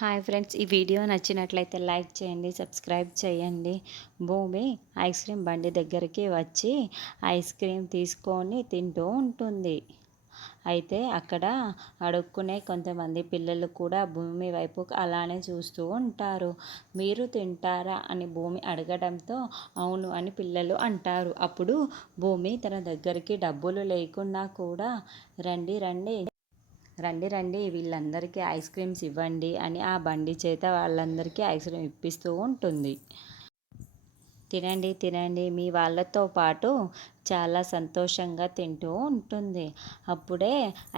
Hi friends, ఈ video నచ్చినట్లయితే like చేయండి, సబ్స్క్రైబ్ చేయండి. భూమి ఐస్ క్రీమ్ బండి దగ్గరికి వచ్చి ఐస్ క్రీమ్ తీసుకొని తింటూ ఉంటుంది. అయితే అక్కడ అడుక్కునే కొంతమంది పిల్లలు కూడా భూమి వైపు అలానే చూస్తూ ఉంటారు. మీరు తింటారా అని భూమి అడగడంతో అవును అని పిల్లలు అంటారు. అప్పుడు భూమి తన దగ్గరికి డబ్బులు లేకున్నా కూడా రండి రండి రండి రండి వీళ్ళందరికీ ఐస్ క్రీమ్స్ ఇవ్వండి అని ఆ బండి చేత వాళ్ళందరికీ ఐస్ క్రీమ్ ఇప్పిస్తూ ఉంటుంది. తినండి తినండి మీ వాళ్ళతో పాటు చాలా సంతోషంగా తింటూ ఉంటుంది. అప్పుడే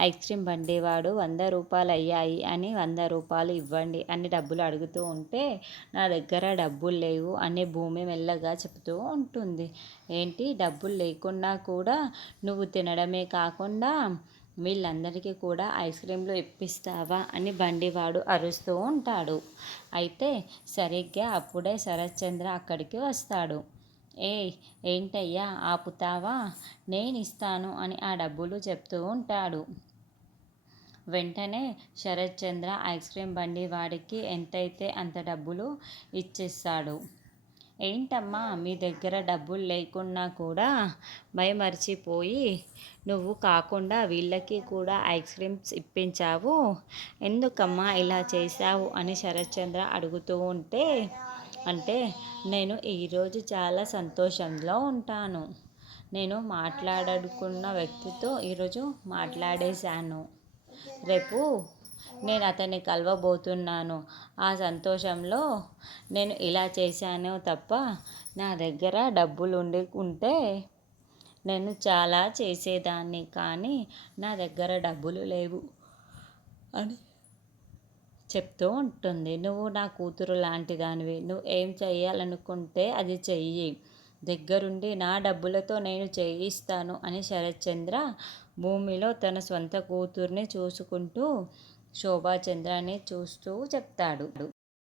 ఐస్ క్రీమ్ బండివాడు 100 రూపాయలు అయ్యాయి అని 100 రూపాయలు ఇవ్వండి అని డబ్బులు అడుగుతూ ఉంటే నా దగ్గర డబ్బులు లేవు అని భూమి మెల్లగా చెప్తూ ఉంటుంది. ఏంటి డబ్బులు లేకున్నా కూడా నువ్వు తినడమే కాకుండా వీళ్ళందరికీ కూడా ఐస్ క్రీమ్లు ఇప్పిస్తావా అని బండివాడు అరుస్తూ ఉంటాడు. అయితే సరిగ్గా అప్పుడే శరత్చంద్ర అక్కడికి వస్తాడు. ఏయ్ ఏంటయ్యా ఆపుతావా, నేను ఇస్తాను అని ఆ డబ్బులు చెప్తూ ఉంటాడు. వెంటనే శరత్చంద్ర ఐస్ క్రీమ్ బండి వాడికి ఎంతైతే అంత డబ్బులు ఇచ్చేస్తాడు. ఏంటమ్మా మీ దగ్గర డబ్బులు లేకున్నా కూడా మైమరిచిపోయి నువ్వు కాకుండా వీళ్ళకి కూడా ఐస్ క్రీమ్స్ ఇప్పించావు, ఎందుకమ్మా ఇలా చేశావు అని శరత్చంద్ర అడుగుతూ ఉంటే అంటే నేను ఈరోజు చాలా సంతోషంలో ఉంటాను. నేను మాట్లాడుకున్న వ్యక్తితో ఈరోజు మాట్లాడేశాను. రేపు నేను అతన్ని కలవబోతున్నాను. ఆ సంతోషంలో నేను ఇలా చేశాను తప్ప నా దగ్గర డబ్బులు ఉంటే నేను చాలా చేసేదాన్ని, కానీ నా దగ్గర డబ్బులు లేవు అని చెప్తూ ఉంటుంది. నువ్వు నా కూతురు లాంటిదానివి, నువ్వు ఏం చెయ్యాలనుకుంటే అది చెయ్యి, దగ్గరుండి నా డబ్బులతో నేను చేయిస్తాను అని శరత్చంద్ర భూమిలో తన సొంత కూతుర్ని చూసుకుంటూ శోభాచంద్రని చూస్తూ చెప్తాడు.